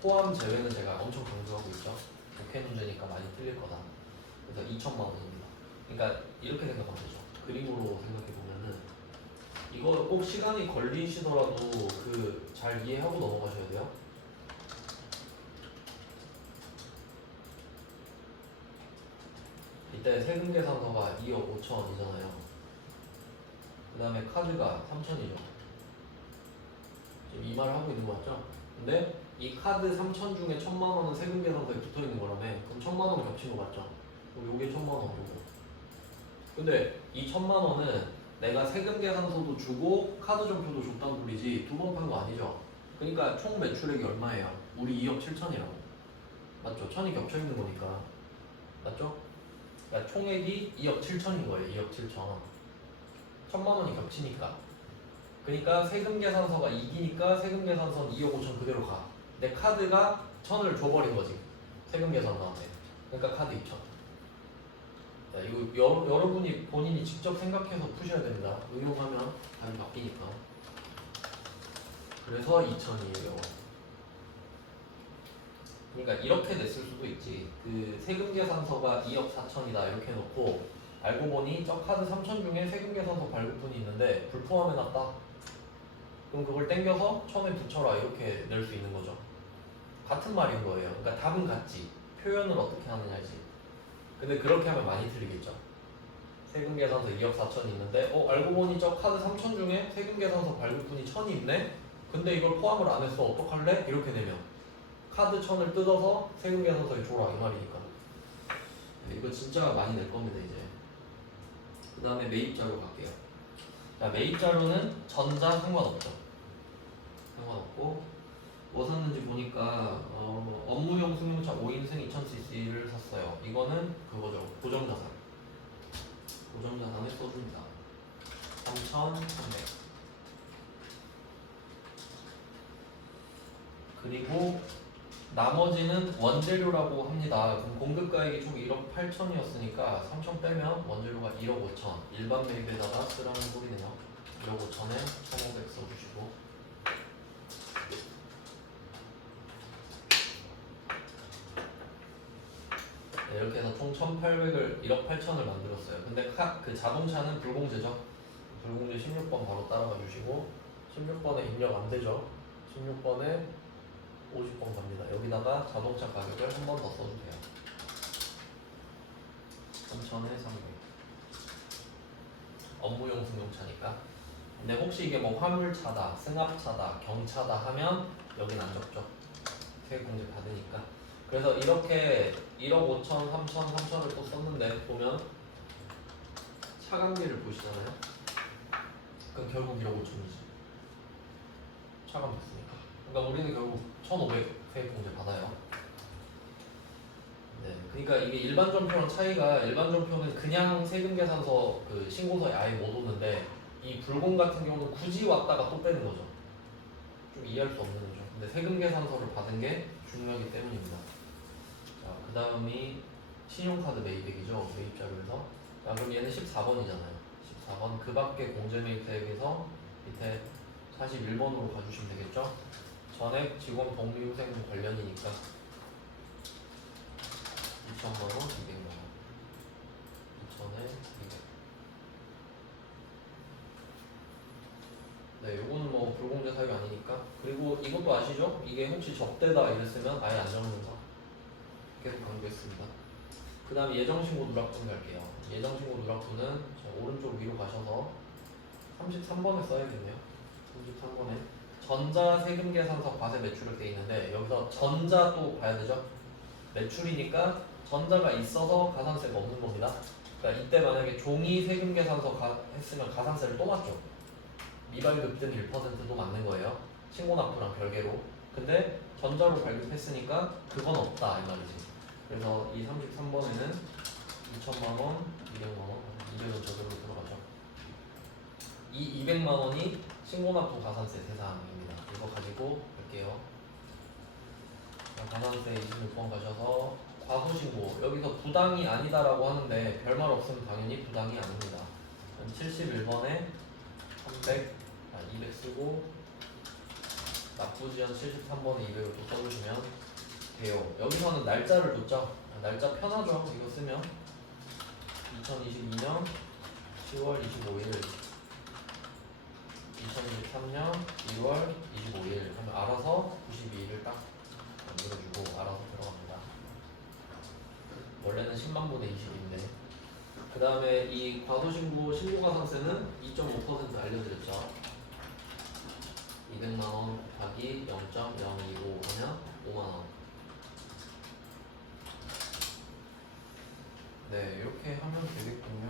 포함 제외는 제가 엄청 강조하고 있죠. 독해 문제니까 많이 틀릴 거다. 그래서 2,000만 원입니다. 그러니까 이렇게 생각하면 되죠. 그림으로 생각해 보면은 이거 꼭 시간이 걸리시더라도 그 잘 이해하고 넘어가셔야 돼요. 이때 세금 계산서가 2억 5천 원이잖아요. 그 다음에 카드가 3천이죠. 지금 이 말을 하고 있는 거 맞죠? 근데 이 카드 3천 중에 1,000만 원은 세금 계산서에 붙어 있는 거라며. 그럼 1,000만 원 겹친 거 맞죠? 그럼 요게 1,000만 원이고. 근데 이 1,000만 원은 내가 세금 계산서도 주고 카드 점표도 줬다는 소리지 두 번 판 거 아니죠? 그러니까 총 매출액이 얼마예요? 우리 2억 7천이라고. 맞죠? 천이 겹쳐 있는 거니까. 맞죠? 그러니까 총액이 2억 7천인 거예요. 2억 7천. 1,000만 원이 겹치니까. 그러니까 세금 계산서가 이기니까 세금 계산서는 2억 5천 그대로 가. 내 카드가 1,000을 줘버린 거지. 세금 계산서한테. 그러니까 카드 2천. 자, 이거 여러분이 본인이 직접 생각해서 푸셔야 됩니다. 응용하면 답이 바뀌니까. 그래서 2,000이에요. 그러니까 이렇게 냈을 수도 있지. 그 세금 계산서가 2억 4천이다 이렇게 해놓고 알고 보니 저 카드 3천 중에 세금 계산서 발급분이 있는데 불포함해놨다. 그럼 그걸 땡겨서 1,000에 붙여라 이렇게 낼 수 있는 거죠. 같은 말인 거예요. 그러니까 답은 같지. 표현을 어떻게 하느냐지. 근데 그렇게 하면 많이 틀리겠죠. 세금 계산서 2억 4천이 있는데 알고 보니 저 카드 3천 중에 세금 계산서 발급분이 1,000이 있네? 근데 이걸 포함을 안 했어. 어떡할래? 이렇게 되면 카드 1,000을 뜯어서 세금 계산서에 줘라 이 말이니까. 이거 진짜 많이 낼 겁니다 이제. 그 다음에 매입자료 갈게요. 자, 매입자료는 전자 상관없죠. 상관없고 뭐 샀는지 보니까 업무용 승용차 5인승 2000cc를 샀어요. 이거는 그거죠. 고정자산. 고정자산을 써줍니다. 3,300. 그리고 나머지는 원재료라고 합니다. 그럼 공급가액이 총 1억 8천이었으니까 3천 빼면 원재료가 1억 5천. 일반 매입에다가 쓰라는 소리네요. 1억 5천에 1,500 써주시고 네, 이렇게 해서 총 1,800을 1억 8천을 만들었어요. 근데 그 자동차는 불공제죠. 불공제 16번 바로 따라가 주시고 16번에 입력 안 되죠. 16번에 50번 갑니다. 여기다가 자동차 가격을 한 번 더 써주세요. 3,000에 300. 업무용 승용차니까. 근데 혹시 이게 뭐 화물차다, 승합차다, 경차다 하면 여긴 안 적죠. 세액공제 받으니까. 그래서 이렇게 1억 5천, 3천, 3천을 또 썼는데 보면 차감비를 보시잖아요. 그럼 결국 1억 5천이지. 차감됐으니까. 그러니까 우리는 결국 1,500 세액공제 받아요. 네, 그러니까 이게 일반 전표랑 차이가 일반 전표는 그냥 세금 계산서 그 신고서에 아예 못 오는데 이 불공 같은 경우는 굳이 왔다가 또 빼는 거죠. 좀 이해할 수 없는 거죠. 근데 세금 계산서를 받은 게 중요하기 때문입니다. 자, 그 다음이 신용카드 매입액이죠. 매입자료에서. 자, 그럼 얘는 14번이잖아요. 14번 그 밖에 공제 매입세액에서 밑에 41번으로 가주시면 되겠죠. 전액 직원 복리후생 관련이니까 2,000만원, 200만원 2,000에 200. 네, 요거는 뭐 불공제 사유 아니니까. 그리고 이것도 아시죠? 이게 혹시 적대다 이랬으면 아예 안 적는 거 계속 강조했습니다. 그 다음에 예정신고 누락분 갈게요. 예정신고 누락분은 오른쪽 위로 가셔서 33번에 써야겠네요. 33번에 전자 세금 계산서 과세 매출액 돼 있는데 여기서 전자 또 봐야 되죠? 매출이니까 전자가 있어서 가산세가 없는 겁니다. 그러니까 이때 만약에 종이 세금 계산서 했으면 가산세를 또 맞죠. 미발급등 1%도 맞는 거예요. 신고납부랑 별개로. 근데 전자로 발급했으니까 그건 없다 이 말이지. 그래서 이 33번에는 2,000만원, 200만원, 200은 저절로 들어가죠. 이 200만원이 신고납부 가산세 대상입니다. 이거 가지고 볼게요. 가산세 26번 가셔서 과소신고. 여기서 부당이 아니다라고 하는데 별말 없으면 당연히 부당이 아닙니다. 71번에 200 쓰고 납부지연 73번에 200을 또 써주시면 돼요. 여기서는 날짜를 줬죠. 날짜 편하죠. 이거 쓰면 2022년 10월 25일 2023년 1월 25일 하면 알아서 92일을 딱 만들어주고 알아서 들어갑니다. 원래는 10만분의 20인데 그 다음에 이 과소신고 신고가산세는 2.5% 알려드렸죠. 200만원 곱하기 0.025 하면 5만원. 네, 이렇게 하면 되겠군요.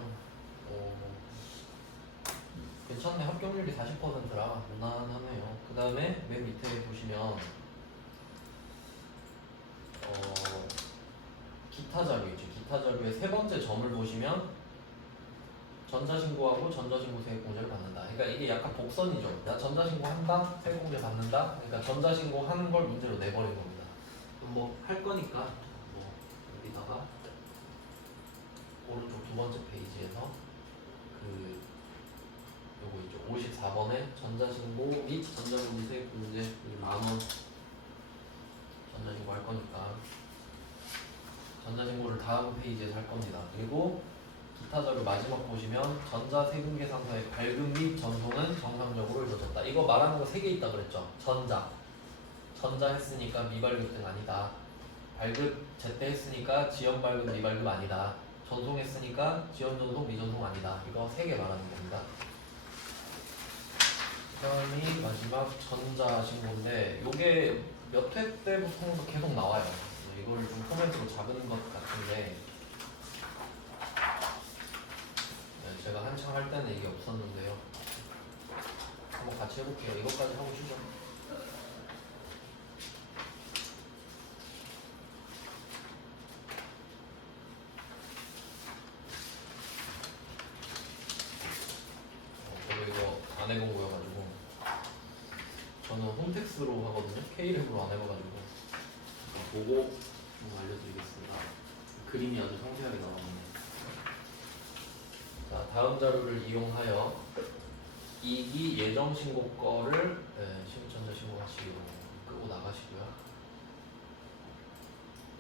괜찮네. 합격률이 40%라 무난하네요. 그 다음에 맨 밑에 보시면 기타 자료 있죠. 기타 자료의 세 번째 점을 보시면 전자신고하고 전자신고 세액공제를 받는다. 그러니까 이게 약간 복선이죠. 나 전자신고한다, 세액공제 받는다. 그러니까 전자신고하는 걸 문제로 내버린 겁니다. 뭐 할 거니까 뭐 여기다가 오른쪽 두 번째 페이지에서 그 요거 있죠. 54번에 전자신고 및 전자신고 세액공제 10,000원 전자신고 할 거니까 전자신고를 다음 페이지에서 할 겁니다. 그리고 기타 자료 마지막 보시면 전자세금계산서의 발급 및 전송은 정상적으로 이루어졌다. 이거 말하는 거 3개 있다 그랬죠. 전자 했으니까 미발급 등 아니다. 발급 제때 했으니까 지연 발급 미발급 아니다. 전송했으니까 지연 전송 미전송 아니다. 이거 3개 말하는 겁니다. 다음이 마지막 전자신고인데 요게 몇 회 때부터 계속 나와요. 이걸 좀 코멘트로 잡은 것 같은데 제가 한창 할 때는 이게 없었는데요. 한번 같이 해볼게요. 이것까지 하고 쉬죠. 저도 이거 안 해본 거여가지고 저는 홈택스로 하거든요. K랩으로 안 해봐가지고 보고 좀 알려드리겠습니다. 그림이 아주 상세하게 나왔네요. 자, 다음 자료를 이용하여 2기 예정 신고 거를 전자 신고하시기로 끄고 나가시고요.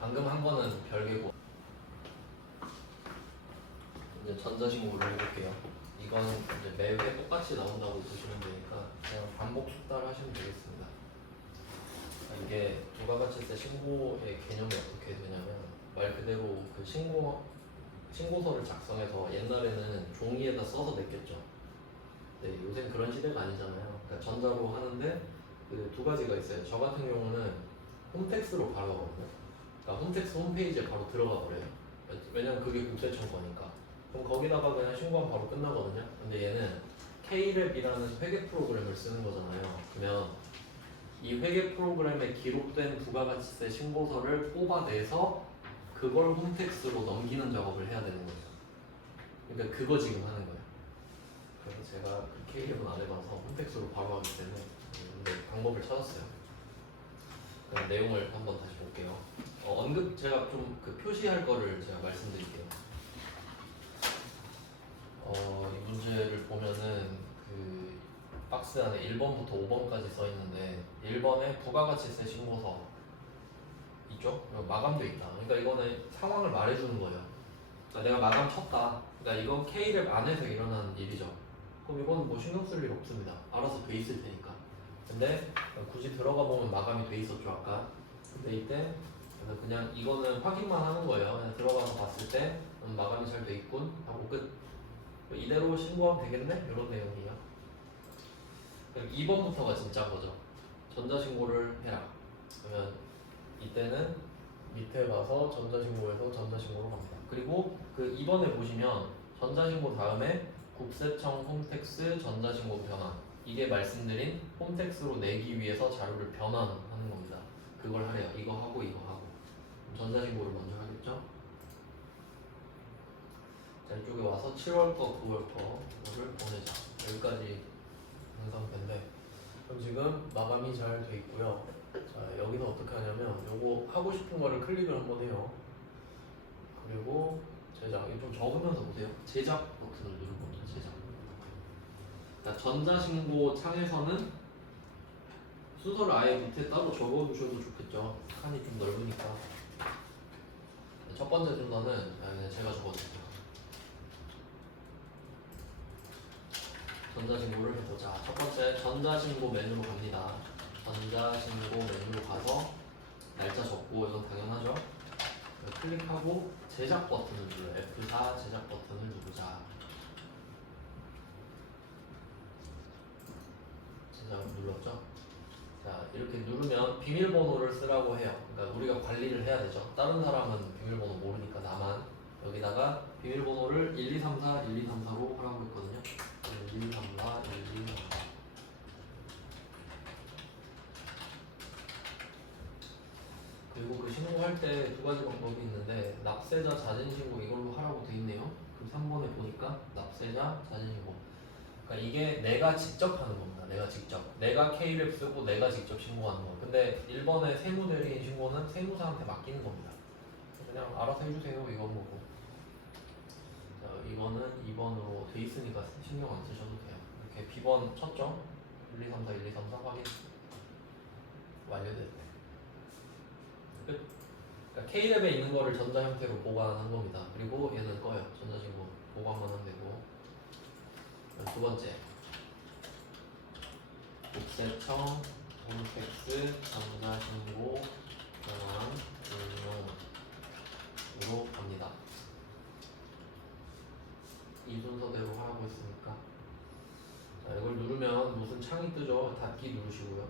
방금 한 거는 별개고 이제 전자 신고를 해볼게요. 이거는 이제 매회 똑같이 나온다고 보시면 되니까 그냥 반복 숙달 하시면 되겠습니다. 이게 부가가치세 신고의 개념이 어떻게 되냐면 말 그대로 그 신고서를 작성해서 옛날에는 종이에다 써서 냈겠죠. 네, 요새는 그런 시대가 아니잖아요. 그러니까 전자로 하는데 그 두 가지가 있어요. 저 같은 경우는 홈택스로 바로 하거든요. 그러니까 홈택스 홈페이지에 바로 들어가 버려요. 왜냐면 그게 국세청 거니까. 그럼 거기다가 그냥 신고하면 바로 끝나거든요. 근데 얘는 K랩이라는 회계 프로그램을 쓰는 거잖아요. 그러면 이 회계 프로그램에 기록된 부가가치세 신고서를 뽑아내서 그걸 홈택스로 넘기는 작업을 해야 되는 거예요. 그러니까 그거 지금 하는 거예요. 그래서 제가 그 K랩은 안 해봐서 홈택스로 바로 하기 때문에 근데 방법을 찾았어요. 그럼 내용을 한번 다시 볼게요. 언급 제가 좀 그 표시할 거를 제가 말씀드릴게요. 이 문제를 보면은 그 박스 안에 1번부터 5번까지 써 있는데 1번에 부가가치세 신고서 있죠? 마감돼 있다. 그러니까 이거는 상황을 말해주는 거예요. 그러니까 내가 마감 쳤다. 그러니까 이건 K랩 안에서 일어나는 일이죠. 그럼 이건 뭐 신경 쓸 일 없습니다. 알아서 돼 있을 테니까. 근데 굳이 들어가 보면 마감이 돼 있었죠 아까. 근데 이때 그냥 이거는 확인만 하는 거예요. 그냥 들어가서 봤을 때 마감이 잘 돼 있군 하고 끝. 이대로 신고하면 되겠네? 이런 내용이에요. 그럼 2번부터가 진짜 거죠. 전자신고를 해라. 그러면 이때는 밑에 가서 전자신고에서 전자신고로 갑니다. 그리고 그 2번에 보시면 전자신고 다음에 국세청 홈택스 전자신고 변환, 이게 말씀드린 홈택스로 내기 위해서 자료를 변환하는 겁니다. 그걸 하래요. 이거 하고 이거 하고. 전자신고를 먼저 하겠죠. 자, 이쪽에 와서 7월 거 9월 거를 보내자. 여기까지 상태인데 그럼 지금 마감이 잘 돼 있고요. 자, 여기서 어떻게 하냐면 요거 하고 싶은 거를 클릭을 한번 해요. 그리고 제작, 이거 좀 적으면서 보세요. 제작 버튼을 누르는 겁니다. 제작. 자, 전자신고 창에서는 순서를 아예 밑에 따로 적어두셔도 좋겠죠. 칸이 좀 넓으니까. 첫 번째 순서는 제가 적어드릴게요. 전자신고를 해보자. 첫 번째 전자신고 메뉴로 갑니다. 전자신고 메뉴로 가서 날짜 적고, 이건 당연하죠. 클릭하고 제작 버튼을 눌러요. F4 제작 버튼을 누르자. 제작을 눌렀죠. 자, 이렇게 누르면 비밀번호를 쓰라고 해요. 그러니까 우리가 관리를 해야 되죠. 다른 사람은 비밀번호 모르니까 나만. 여기다가 비밀번호를 1234 1234로 하라고 했거든요. 1234 1234. 그리고 그 신고할 때 두 가지 방법이 있는데 납세자 자진신고 이걸로 하라고 돼 있네요. 그럼 3번에 보니까 납세자 자진신고. 그러니까 이게 내가 직접 하는 겁니다. 내가 직접. 내가 K를 쓰고 내가 직접 신고하는 거. 근데 1번의 세무대리인 신고는 세무사한테 맡기는 겁니다. 그냥 알아서 해주세요. 이건 뭐고. 자, 이거는 2번으로 돼 있으니까 신경 안 쓰셔도 돼요. 이렇게 B번 쳤죠? 1, 2, 3, 4, 1, 2, 3, 4 확인. 완료됐대. 끝. 그러니까 K랩에 있는 거를 전자 형태로 보관한 겁니다. 그리고 얘는 꺼요. 전자신고 보관만 하면 되고. 두 번째. 국세청 홈택스 전자신고 변환 응용으로 갑니다. 이 순서대로 하라고 했으니까. 자, 이걸 누르면 무슨 창이 뜨죠? 닫기 누르시고요.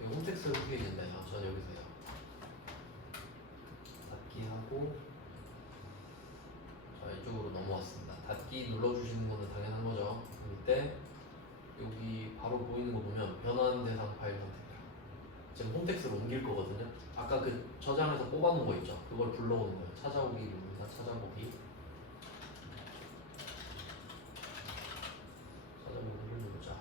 이거 홈택스로 크게 된다요. 전 여기서요. 닫기 하고, 자, 이쪽으로 넘어왔습니다. 닫기 눌러주시는 거는 당연한 거죠. 이때 여기 바로 보이는 거 보면 변환 대상 파일 선택해라. 지금 홈택스로 옮길 거거든요. 아까 그 저장해서 뽑아놓은 거 있죠. 그걸 불러오는 거예요. 찾아오기 누릅니다. 찾아보기를 누르자.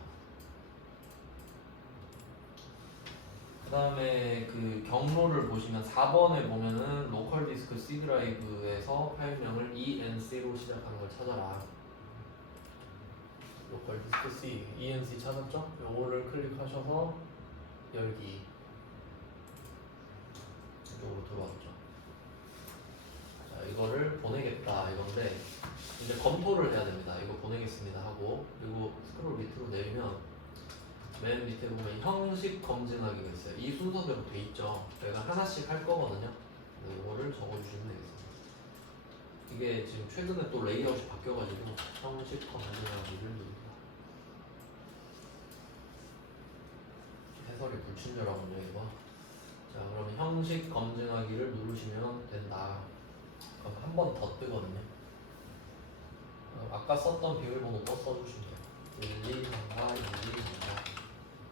그 다음에 그 경로를 보시면 4번에 보면은 로컬 디스크 C 드라이브에서 파일명을 ENC로 시작하는 걸 찾아라. 로컬 디스크 C, ENC 찾았죠? 요거를 클릭하셔서 열기 이쪽으로 들어왔죠. 자, 이거를 보내겠다 이건데 이제 검토를 해야 됩니다. 이거 보내겠습니다 하고 그리고 스크롤 밑으로 내리면 맨 밑에 보면 형식 검증하기가 있어요. 이 순서대로 돼 있죠. 제가 하나씩 할 거거든요. 이거를 적어주시면 되겠습니다. 이게 지금 최근에 또 레이아웃이 바뀌어가지고 형식 검증하기를 누릅니다. 해설이 불친절하군요 이거. 자 그러면 형식 검증하기를 누르시면 된다. 그럼 한 번 더 뜨거든요. 아까 썼던 비밀번호 또 써주시면 돼요. 1, 2, 3, 4, 1, 2, 3,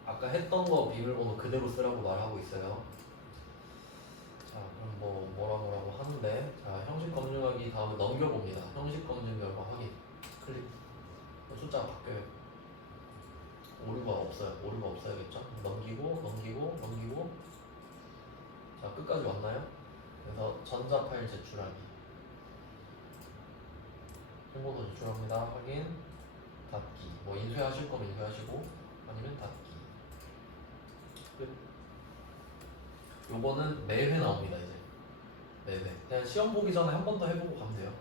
4. 아까 했던 거 비밀번호 그대로 쓰라고 말하고 있어요. 자 그럼 뭐라고 하는데 자 형식 검증하기 다음에 넘겨봅니다. 형식 검증 결과 확인 클릭. 숫자가 바뀌어요. 오류가 없어요. 오류가 없어야겠죠. 넘기고 자 끝까지 왔나요? 그래서 전자 파일 제출하기 신고서 제출합니다. 확인 닫기 뭐 인쇄하실 거면 인쇄하시고 아니면 닫기 끝. 요거는 매회 나옵니다. 이제 매회 그냥 시험 보기 전에 한 번 더 해보고 가면 돼요.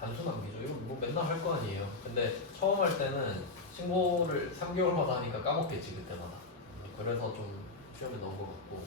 단순한 기죠. 이거 뭐 맨날 할 거 아니에요. 근데 처음 할 때는 신고를 3개월마다 하니까 까먹겠지 그때마다. 그래서 좀 시험에 넣은 것 같고